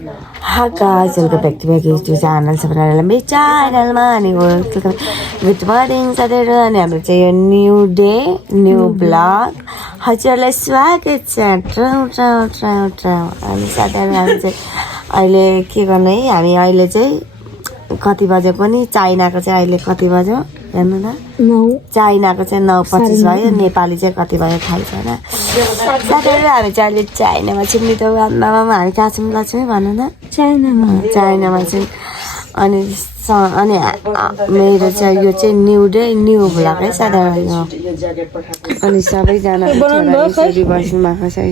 Hi guys, welcome back to my YouTube channel. सबैजनालाई मेरो च्यानलमा अनि गुड मर्निङ साथीहरु अनि हाम्रो चाहिँ यो न्यू डे न्यू ब्लग हजुरलाई स्वागत छ अनि साथीहरु हामी चाहिँ अहिले के गर्ने हामी अहिले चाहिँ कति बजेको नि चाइनाको चाहिँ अहिले कति बज्यो हेर्नु न 9 चाइनाको चाहिँ 9:25 भयो नेपाली चाहिँ कति भयो थाहा छैन साथीहरु हामी चाहिँ अहिले चाइनामा छौं नि त आमामा हामी कहाँ छौं लक्ष्मी भन्नु न चाइनामा चाहिँ अनि मेरो चाहिँ यो चाहिँ न्यू डे न्यू ब्लग है साथीहरु अनि सबैजना छोरी बस्नु भएको छ है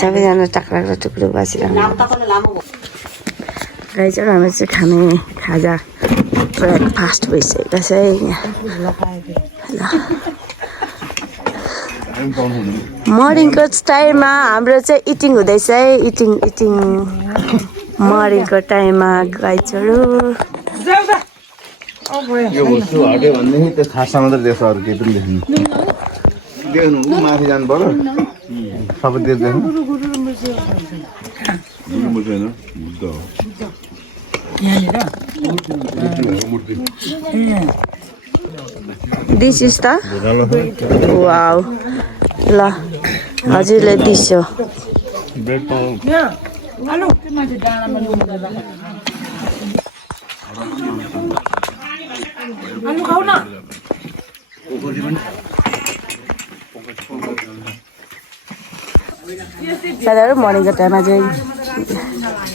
सबैजना टक्राक टुक्रो बसिरहेको गाइस हामी चाहिँ खाने खाजा ब्रेकफास्ट भइसकेको छ है मर्निङको टाइममा हाम्रो चाहिँ इटिङ हुँदैछ है इटिङ मर्निङको टाइममा गाइसहरु यो वस्तु हट्यो भन्देखि त्यो खासमा मात्र देख्छ अरू केही पनि देख्नु माथि जानु पर्यो सबै देख्दैन दिस इज द वाउ ल हजुरले दिसो साथीहरु मर्निङको टाइममा चाहिँ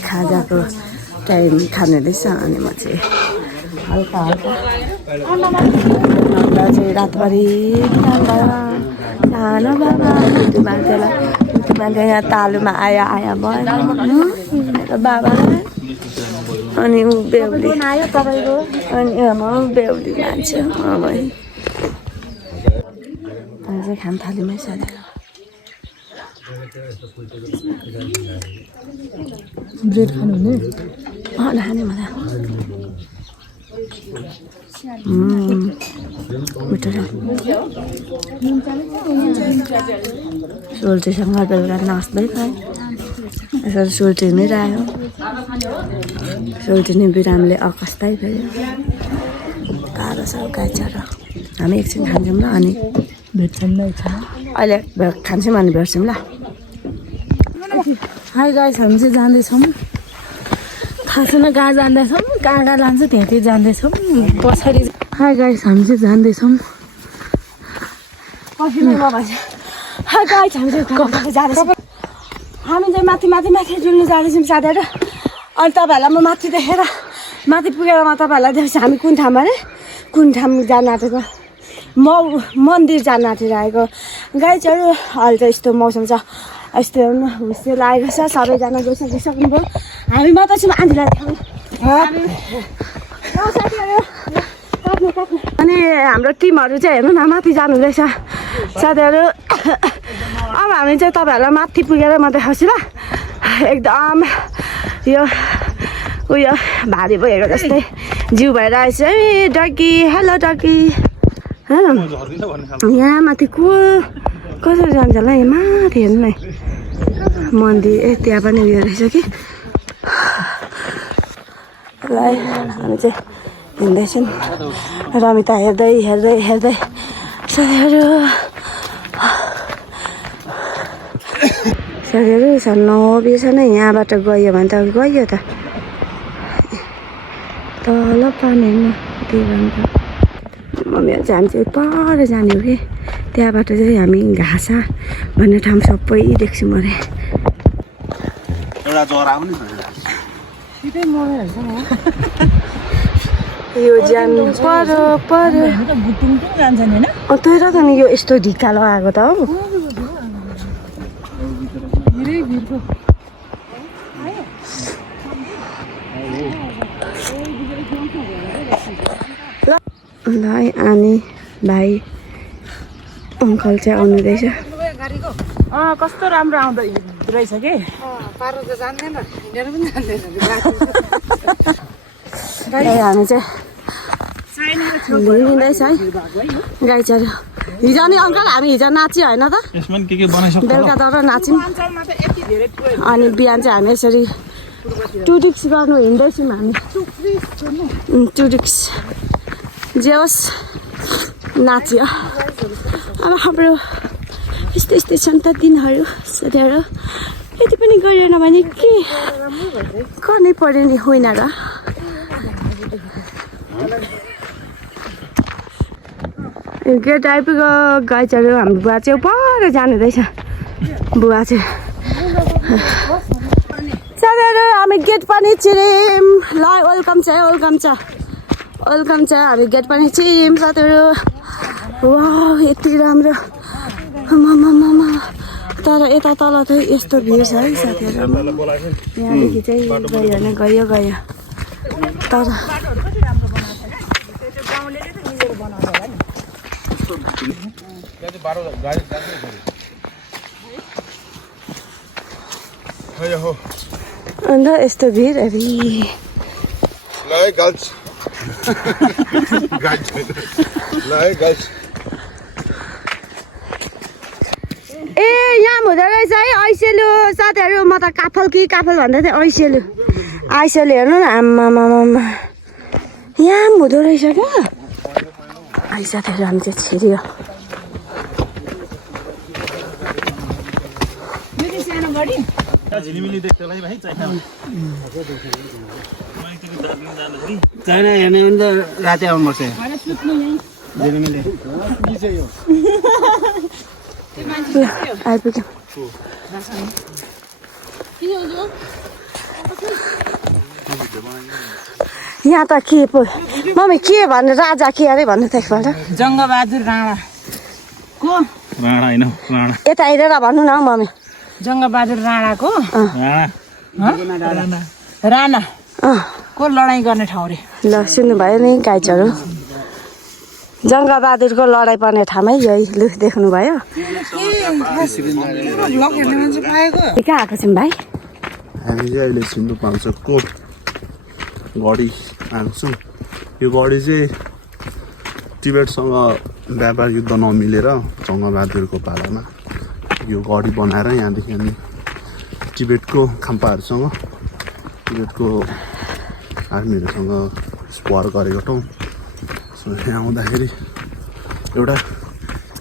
खाजाको टाइम खाने रहेछ अनि म चाहिँ हल्का चाहिँ रातभरि सानो बाबा कुटु मान्छे यहाँ तालुमा आया भयो मेरो बाबा अनि ऊ बेहुली आयो तपाईँको अनि म बेहुली मान्छे भाइ चाहिँ खान थाल्यौँ साथीहरु ब्रेड खानुहुने खाने मलाई मिठो छ सोल्टीसँग बेलुका नाच्दै खायो यसरी सोल्टी नै रह्यो सोल्टी नै बिरामले अकस्दै फेरि गाह्रो छ गाइचरा हामी एकछिन खान्छौँ ल अनि भेट्छौँ न अहिले खान्छौँ अनि भेट्छौँ ल हाई गाइस हामी चाहिँ जाँदैछौँ थाहा छैन कहाँ जाँदैछौँ कहाँ लान्छ त्यहाँ जाँदैछौँ पछाडि हाई गाइस हामी चाहिँ जाँदैछौँ हाई गाइस हामी चाहिँ जाँदैछौँ हामी चाहिँ माथि डुल्नु जाँदैछौँ साथीहरु अनि तपाईँहरूलाई म माथि देखेर माथि पुगेर म तपाईँहरूलाई देखेपछि हामी कुन ठाउँमा जान आँटेको मन्दिर जान आँटिरहेको गाइजहरू अहिले चाहिँ यस्तो मौसम छ यस्तो हुस्से लागेको छ सबैजना गइसक्नुभयो हामी मात्र छौँ आन्टीलाई अनि हाम्रो टिमहरू चाहिँ हेर्नु न माथि जानुहुँदैछ साथीहरु अब हामी चाहिँ तपाईँहरूलाई माथि पुगेर म देखाउँछु ल एकदम यो उयो भारी भएको जस्तै जिउ भइरहेछ है डगी हेलो डगी यहाँ माथि कसरी जान्छ होला यहाँ माथि हेर्नु न मन्दिर त्यहाँ पनि उयो रहेछ कि ल हामी चाहिँ हिँड्दैछौँ रमिता हेर्दै साथीहरु नबिर्छ नै यहाँबाट गयो भने त गयो त तल पानीमा के भन्छ मम्मीहरू चाहिँ हामी चाहिँ पर जाने हो कि त्यहाँबाट चाहिँ हामी घाँसा भन्ने ठाउँ सबै देख्छौँ अरे यो जानु पर्यो त्यही त नि यो यस्तो ढिक्का लगाएको त हो ल अनि भाइ अङ्कल चाहिँ आउनु रहेछ कस्तो राम्रो आउँदो रहेछ कि पारो त जान्दैन हिँडेर पनि जान्दैन हामी चाहिँ हिँड्दैछ है गाइचहरू हिजो नि अङ्कल हामी हिजो नाच्यो होइन त बेलुका तर नाच्यौँ अनि बिहान चाहिँ हामी यसरी टुरिक्स गर्नु हिँड्दैछौँ हामी टुरिक्स जे होस् नाच्यो अब हाम्रो यस्तै यस्तै छन् त दिनहरू साथीहरू यति पनि गरेन भने के गर्नै पर्यो नि होइन र गेट आइपुग्यो गाइजहरू हाम्रो बुवा चाहिँ पर जानुहुँदैछ बुवा चाहिँ साथीहरू हामी गेट पनि छिर्यौँ ल वेलकम छ हामी गेट पनि छिर्यौँ साथीहरू वाह यति राम्रो मामा तर यता तल चाहिँ यस्तो भिड छ है साथीहरू यहाँदेखि चाहिँ गयो भने गयो तर अन्त यस्तो भिड अरे ए यहाँ हुँदो रहेछ है ऐसेलु साथीहरू म त काफल भन्दै थिएँ ऐसेलु हेर्नु न आम्मामा यहाँ हुँदो रहेछ क्या है साथीहरू हामी चाहिँ छिर्यो चाहिना हेर्ने भने त राति आउनुपर्छ आइपुग्यो यहाँ त के पो मम्मी के भन्नु राजा के अरे भन्नु त एकपल्ट जङ्गबहादुर राणा को राणा होइन राणा यता हेरेर भन्नु न मम्मी जङ्गबहादुर राणाको राणा को लडाइँ गर्ने ठाउँ रे ल सुन्नुभयो नि गाइजहरू जङ्गबहादुरको लडाइँ पर्ने ठाउँमै यही लु देख्नुभयो कहाँ आएको छौँ भाइ हामी चाहिँ अहिले सिन्धुपाल्चोकको गढी आएको छौँ यो गढी चाहिँ तिब्बतसँग व्यापार युद्ध नमिलेर जङ्गबहादुरको पालामा यो गढी बनाएर यहाँदेखि हामी तिब्बतको खाम्पाहरूसँग तिब्बतको आर्मीहरूसँग स्पर गरेको ठाउँ सो यहाँ आउँदाखेरि एउटा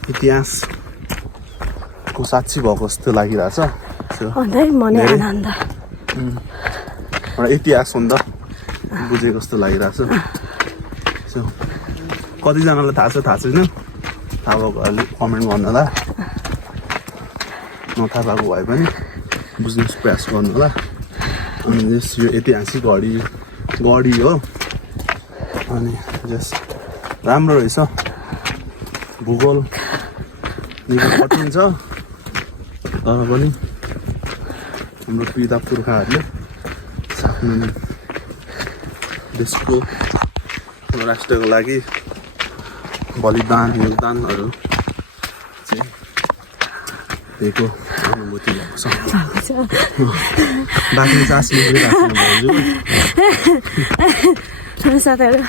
इतिहासको साक्षी भएको जस्तो लागिरहेछ मनै आनन्द एउटा इतिहास हो नि त बुझेको जस्तो लागिरहेछ सो कतिजनालाई थाहा छ थाहा छैन थाहा भएको अलिक कमेन्ट गर्नु होला नथाहा भएको भए पनि बुझ्ने प्रयास गर्नु होला अनि जस यो ऐतिहासिक गढी हो अनि जस राम्रो रहेछ भूगोल निकै कठिन छ तर पनि हाम्रो पिता पुर्खाहरूले आफ्नो देशको राष्ट्रको लागि बलिदान योगदानहरू चाहिँ दिएको अनुभूति भएको छ बाँकी चास साथीहरू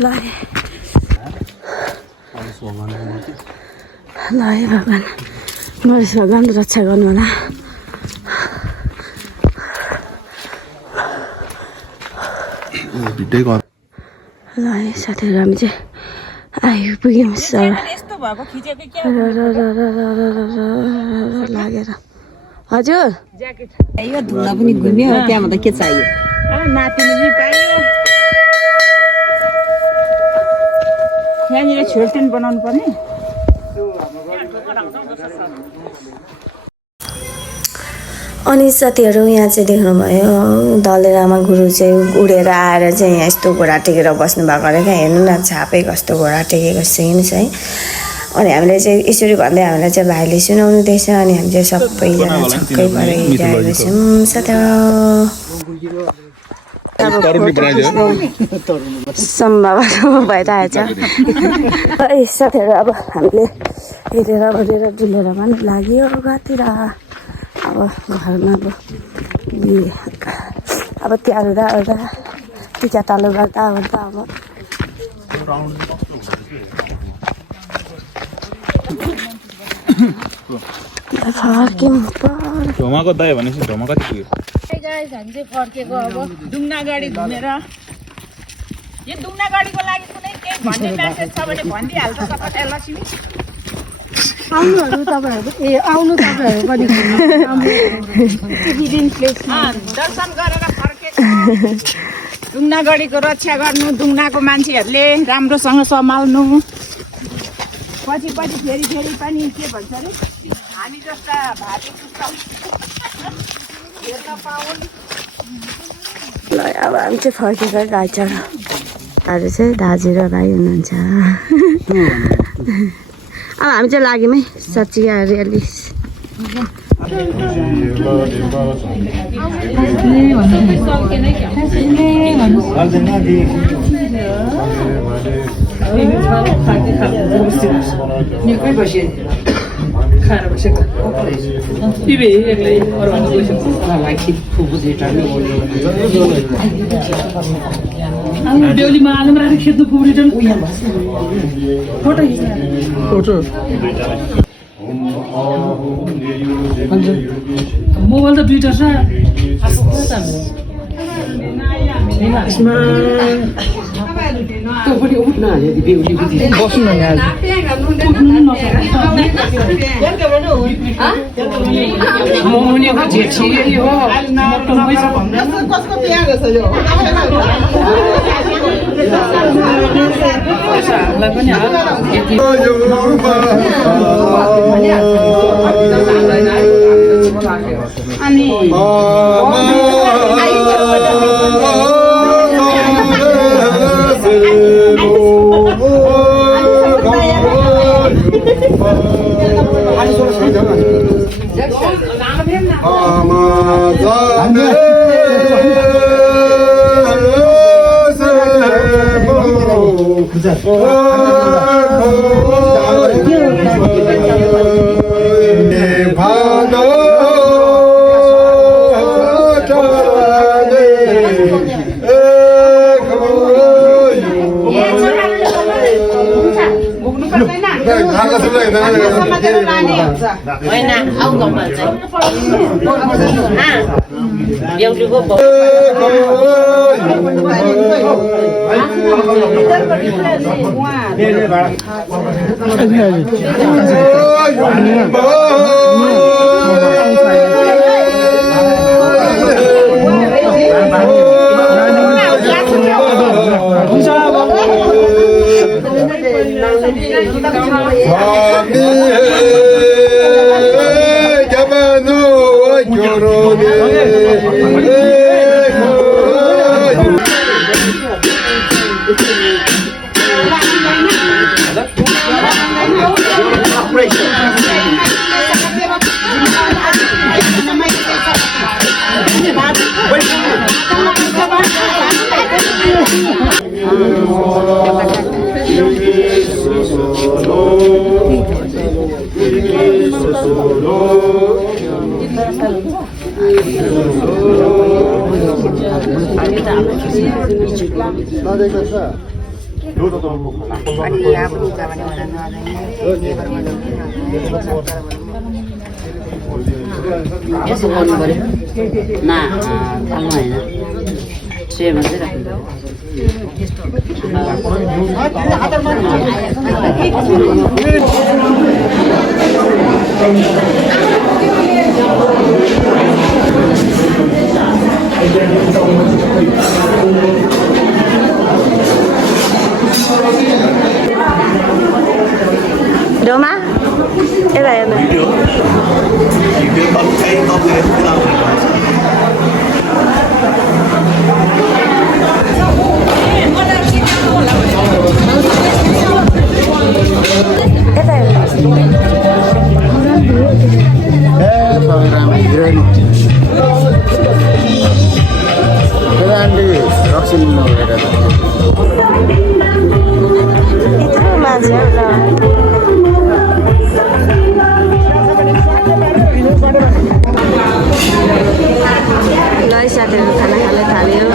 ल है भगवान् गणेश भगवान् रक्षा गर्नु होला ल है साथीहरू हामी चाहिँ आइपुग्यौँ लागेर हजुर यो धुला पनि घुम्यो त्यहाँबाट के चाहियो नातिनी पनि पायो यहाँनिर छेलटेन बनाउनु पर्ने अनि साथीहरू यहाँ चाहिँ देख्नुभयो दलेरामा गुरु चाहिँ उडेर आएर चाहिँ यहाँ यस्तो घोडा टेकेर बस्नु भएको अरे क्या हेर्नु न छापै कस्तो घोडा टेकेको सिन है अनि हामीले चाहिँ यसरी भन्दै हामीलाई चाहिँ भाइले सुनाउनु दिएछ अनि हामी चाहिँ सबैजना छक्कै परेर हिँडिरहेको छौँ सम्भावना भइरहेछ है साथीहरू अब हामीले हेरेर डुलेर पनि लाग्यो कतिर अब घरमा अब त्यहाँ हुँदा टिका तालु गर्दा अब फर्क्यौँ ढोमाको दही भनेपछि ढोमा कति पुग्यो हामी चाहिँ फर्केको अब डुङ्ना गाडी घुमेर यो डुङ्ना गाडीको लागि कुनै केही भन्ने म्यासेज छ भने भनिदिइहाल्छ तपाईँलाई लक्ष्मी आउनु तपाईँहरू पनि दर्शन गरेर फर्केको डुङ्ना गाडीको रक्षा गर्नु डुङ्नाको मान्छेहरूले राम्रोसँग सम्हाल्नु पछि फेरि पनि के भन्छ अरे हामी जस्ता भारी हेर्न पाउन् ल अब हामी चाहिँ फर्केको गाई चढ आज चाहिँ दाजु र भाइ हुनुहुन्छ अब हामी चाहिँ लाग्यौँ है साँच्ची हरियाली बेहुलीमा आलम राखेर खेद्नु पुग्रिटन फोटो मोबाइल त दुईटा छ बस्नु न यसो गर्नु पर्यो ना थाल्नु होइन सेम मात्रै राख्नु डोमा यता हेर्नु साथीहरू खाना खान थाल्यो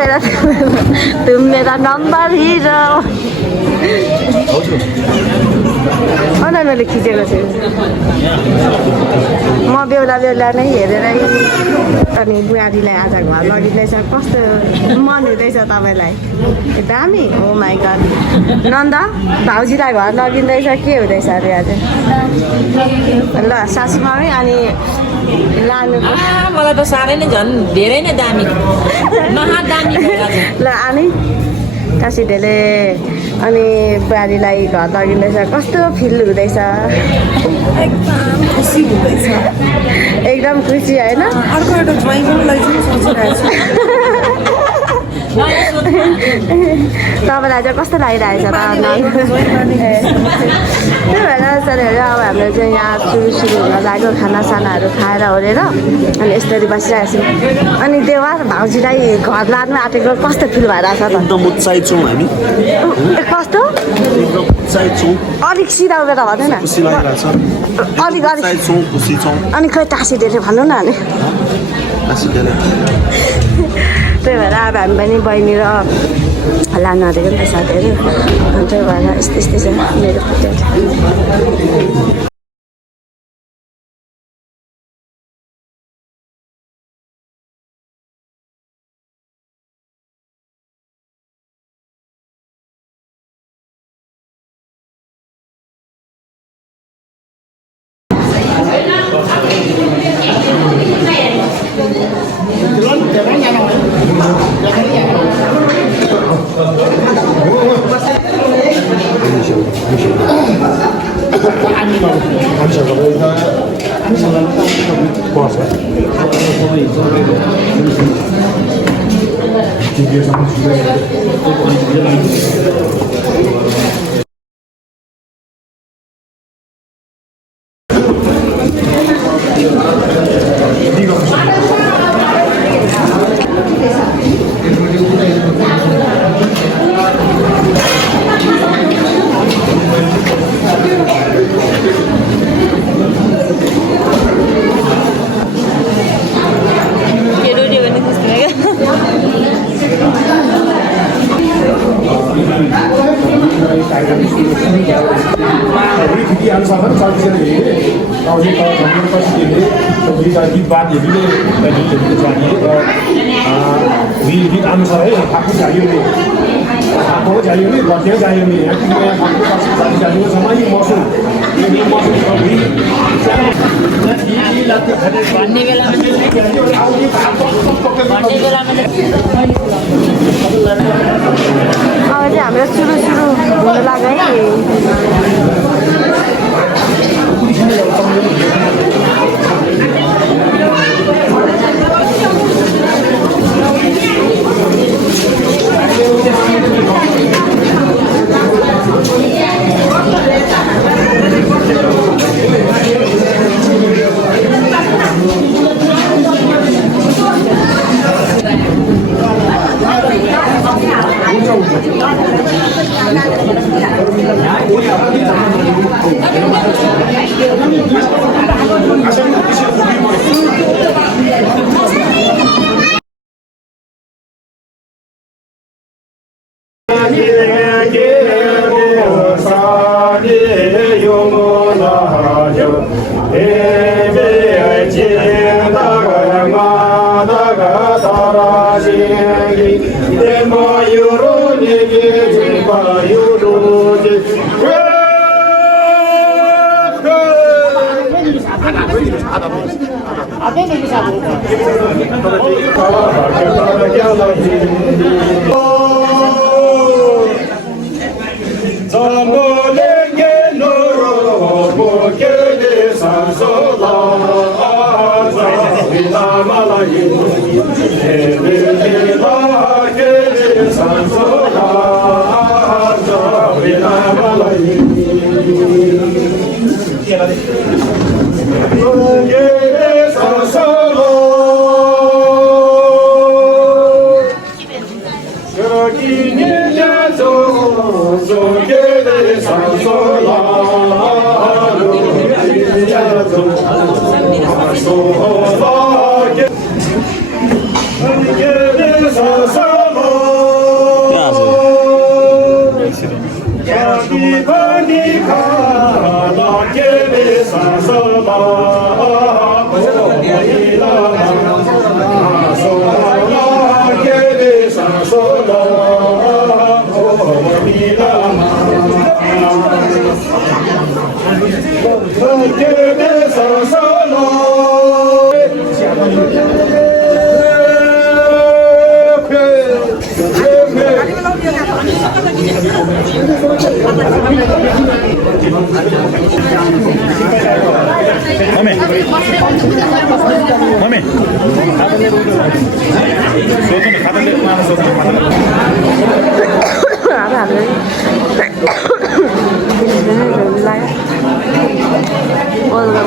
मेरा तुम मेरा नम्बर हिरो अन्त मैले खिचेको छु म बेहुला नै हेरेरै अनि बुहारीलाई आज घर लगिँदैछ कस्तो मन हुँदैछ तपाईँलाई दामी ओ माई गड नन्द भाउजीलाई घर लगिँदैछ के हुँदैछ अरे आज ल सासूमामै अनि लानु मलाई त साह्रै नै झन् धेरै नै दामी महादामी ल आनी काशीले अनि बुहारीलाई घर लगिँदैछ कस्तो फिल हुँदैछ एकदम खुसी हुँदैछ एकदम खुसी होइन अर्को एउटा ज्वाइँ पनि लैजाउँ सोचिरहेको छु तपाईँलाई चाहिँ कस्तो लागिरहेछ त त्यही भएर साथीहरू अब हाम्रो चाहिँ यहाँ सुरु हुन लाग्यो खानासानाहरू खाएर ओरेर अनि यसरी बसिरहेको छु अनि देवा भाउजीलाई घर लानु आँटेको कस्तो फिल भइरहेछ त एकदम उत्साहित छौँ हामी कस्तो एकदम उत्साहित छौँ अलिक सिधा उठेर भन्दैन खुसी लागिरहेछ अलिक उत्साहित छौँ खुसी छौँ अनि खै टाँसिदिएर भन्नु न अनि त्यही भएर अब हामी पनि बहिनी र लानु आँटेको नि त साथीहरू अनि त्यही भएर यस्तै छ मेरो खुट्टा गीत वाद्यहरूले गीतहरू चाहिए र गीत अनुसार है आफू चाहियो नि आफू चाहियो नि गद्य चाहियो नि चाहियो समय मौसम भन्ने बेलामा अब चाहिँ हाम्रो सुरु हुन लाग्यो है So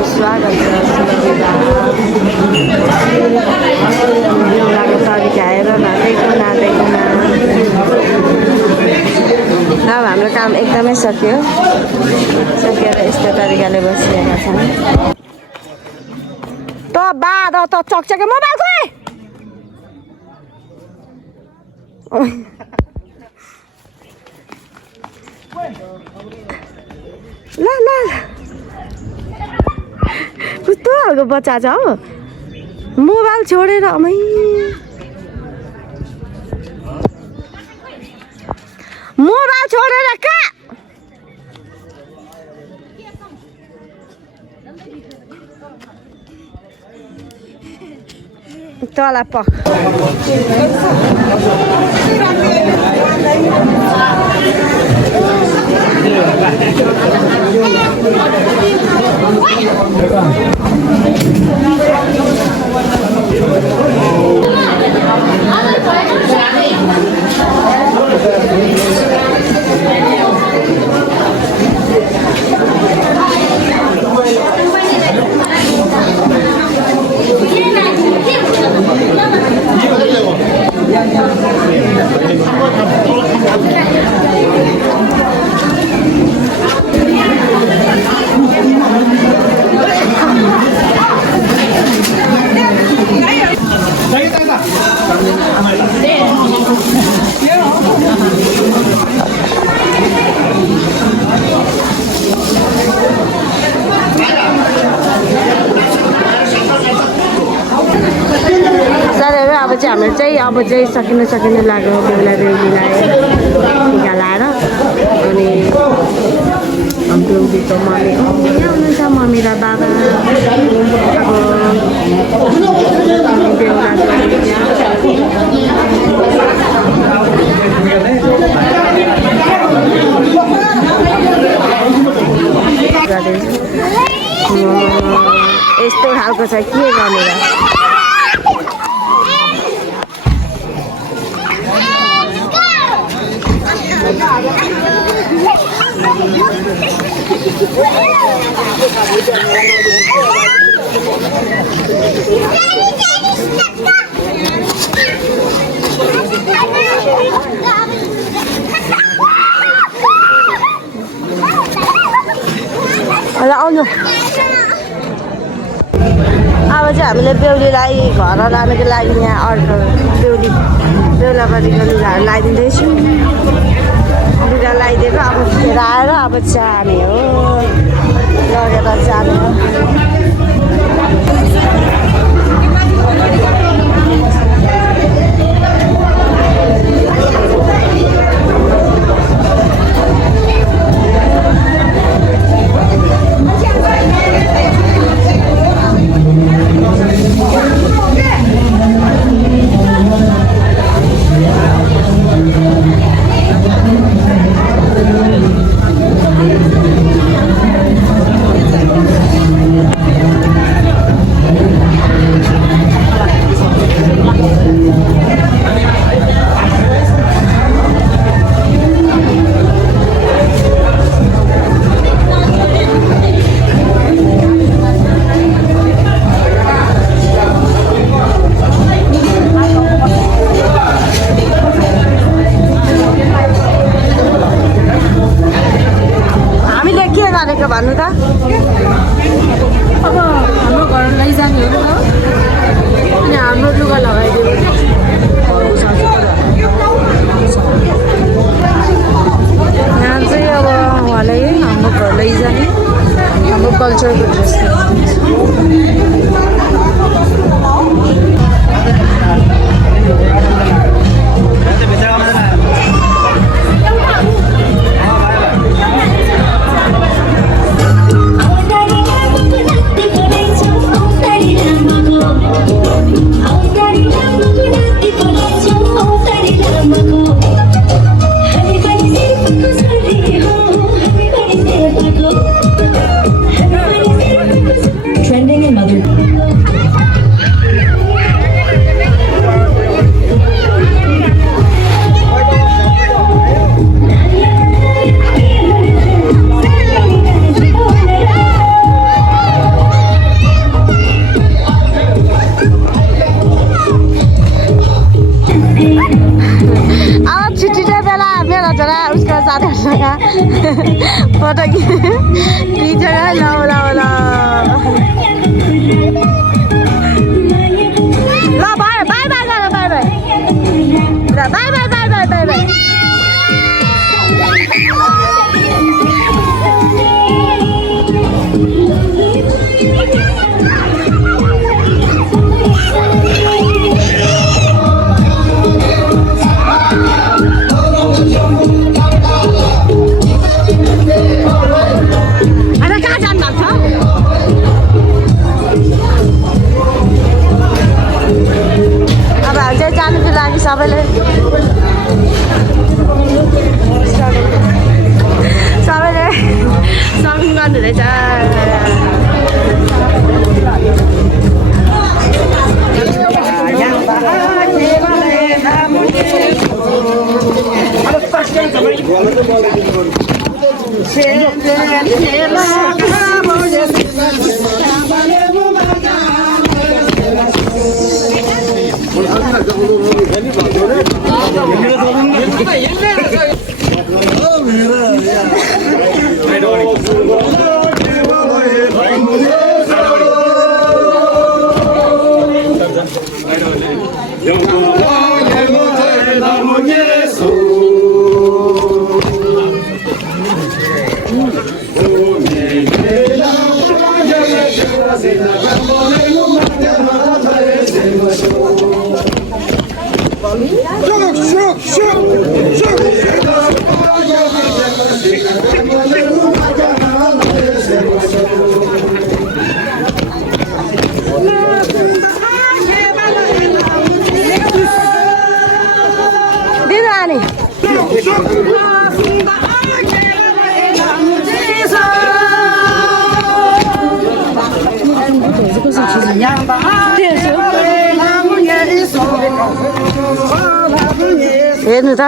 स्वागत तरिकाएर नाँदैको अब हाम्रो काम एकदमै सकेर यस्तो तरिकाले बसिरहेका छन् त बाद त चकचके मोबाइल खोइ ल ल कस्तो खालको बच्चा छ हो मोबाइल छोडेर मोबाइल छोडेर कहाँ तल पक हाम्रो चाहिँ अब चाहिँ सकिन लाग्यो बेहुला बेहुलीलाई टिका लाएर अनि बेहुलीको मम्मी यहाँ हुनुहुन्छ मम्मी र बाबा अब बेहुला यस्तो खालको छ के गर्ने र आउनु अब चाहिँ हामीले बेहुलीलाई घर लानुको लागि यहाँ अर्को बेहुलापट्टिको लुगाहरू लगाइदिँदैछु लुगा लगाइदिएको अब फेर आएर अब जाने हो लगेर जाने हो भन्नु त अब हाम्रो घर लैजाने हो अनि हाम्रो लुगा लगाइदियो यहाँ चाहिँ अब उहाँलाई हाम्रो घर लैजाने हाम्रो कल्चरको ड्रेस Trending in mother. अब छिट्छिटै बेला मेरो छोरा उसको साथीहरूसँग फोटो खिचेर ल by by by by by by by by by by by by सबैले सपिङ गर्नु रहेछ हेर्नु त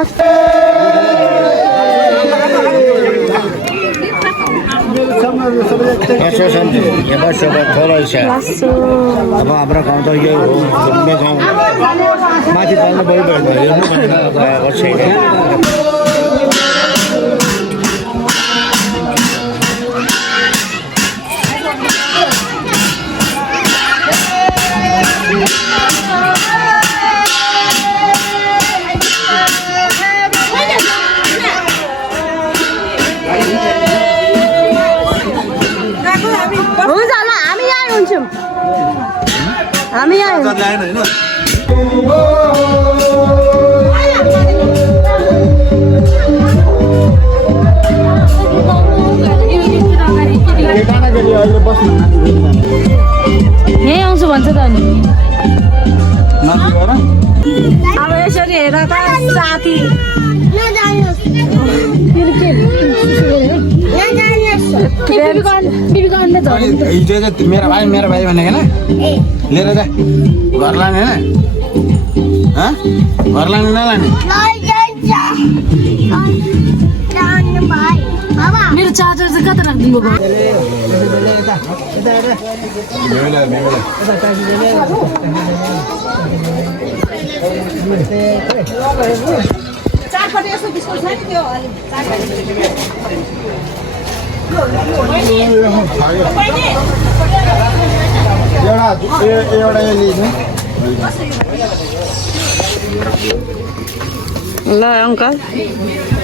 अब हाम्रो गाउँ त यही हो घुम्ने गाउँ माथि तल गइरहेको हेर्नु भनेर गएको छैन हामी यहाँ यहीँ आउँछु भन्छ त अनि अब यसरी हेर त साथी मेरो भाइ भनेको होइन लिएर जा घर लाने होइन घर लाने नलाने मेरो चार्जर चाहिँ कता राखिदिनु भयो चारपट्टि यसो बिस्कुट छ नि त्यो ल अङ्कल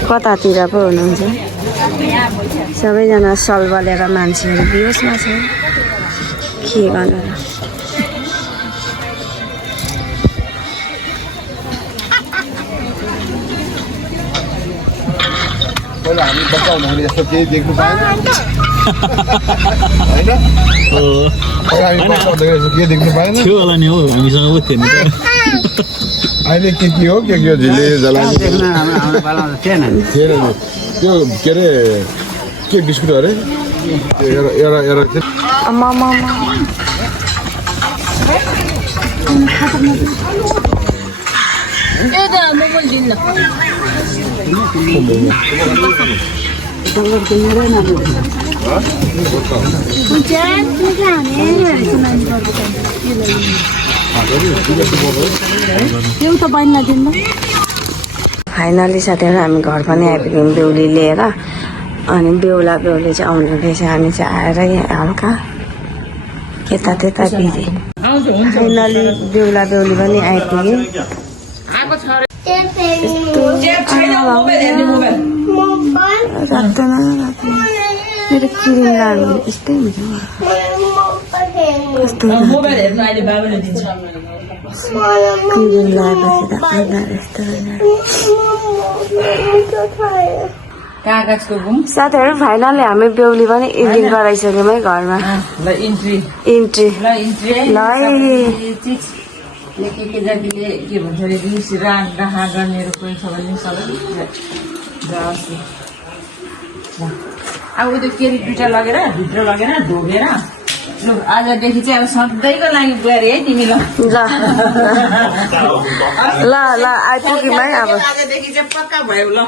कतातिर पो हुनुहुन्छ सबैजना सल बलेर मान्छेहरू बिहोसमा छ के गर्नु र पहिला हामी बच्चा हुँदाखेरि यस्तो केही देख्नु पाएन होइन पहिला हामी बच्चा हुँदाखेरि यस्तो केही देख्नु पाएन थियो होला नि हौ हामीसँग पो थियो नि अहिले के हो झिले जलानी थिएन नि त्यो के अरे के बिस्कुट अरे एउटा फाइनली साथीहरू हामी घर पनि आइपुग्यौँ बेहुली लिएर अनि बेहुला बेहुली चाहिँ आउनु रहेछ हामी चाहिँ आएर यहाँ हल्का यता त्यता बिजी फाइनली बेहुला बेहुली पनि आइपुग्यो मेरो किरिम लाग्यो यस्तै हुन्छ कस्तो किरिम लगाएपछि त अनुहार यस्तो साथीहरू फाइनली हामी बेहुली पनि इन्ट्री गराइसक्यौँ है घरमा इन्ट्री ल के जातिले के भन्छ अरे रिस राग डाहा गर्नेहरू कोही छ भने सबै अब त्यो केरी पिठा लगेर भित्र लगेर ढोगेर लु आजदेखि चाहिँ अब सधैँको लागि गएर है तिमी ल ल ल आइपुग्यौँ है अब आजदेखि चाहिँ पक्का भयो ल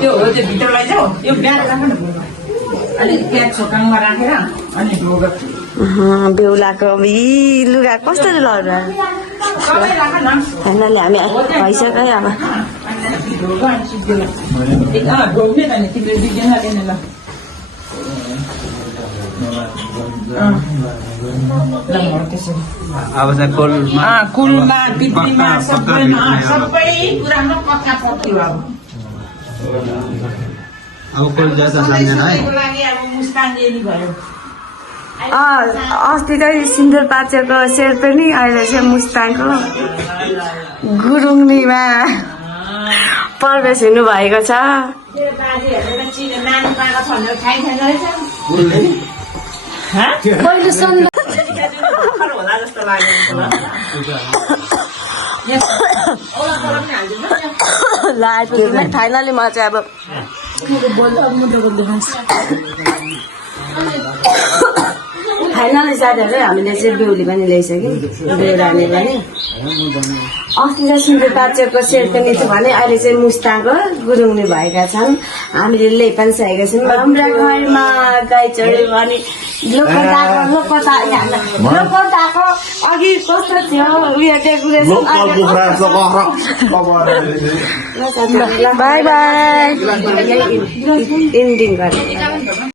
त्यो हो त्यो भित्र लैजाऊ यो बिहान राख्नु न अलिक प्याज छोकाङमा राखेर अनि ढोग बेहुलाको लुगा कस्तो लगाएर फाइनली हामी भइसक्यो अब ढोग्ने त नि तिमीले दिँदैन लिने ल कुलमा टिप्पीमा सबैमा सबै कुरामा पक्का पक्यो अब कोही ज्यादा जान्दैन है लागि अब मुस्कान दिएली भयो अस्ति चाहिँ सिन्दुर पाचेको शेर्पेनी अहिले चाहिँ मुस्ताङको गुरुङनीमा प्रवेश हुनु भएको छ ल आइपुग्यौँ फाइनली म चाहिँ अब फाइनली साथीहरू हामीले चाहिँ बेहुली पनि ल्याइसक्यौँ बेहुरानी पनि अस्ति चाहिँ सिन्दुर पाचेको शेर्पेनी थियो भने अहिले चाहिँ मुस्ताङको गुरुङनी भएका छन् हामीले ल्याइ पनि सकेका छौँ हाम्रा घरमा गाई चढ्यो भने लोकताको अघि कस्तो थियो उयो डेकोरेसन बाई बाई इन्डिङ गरेँ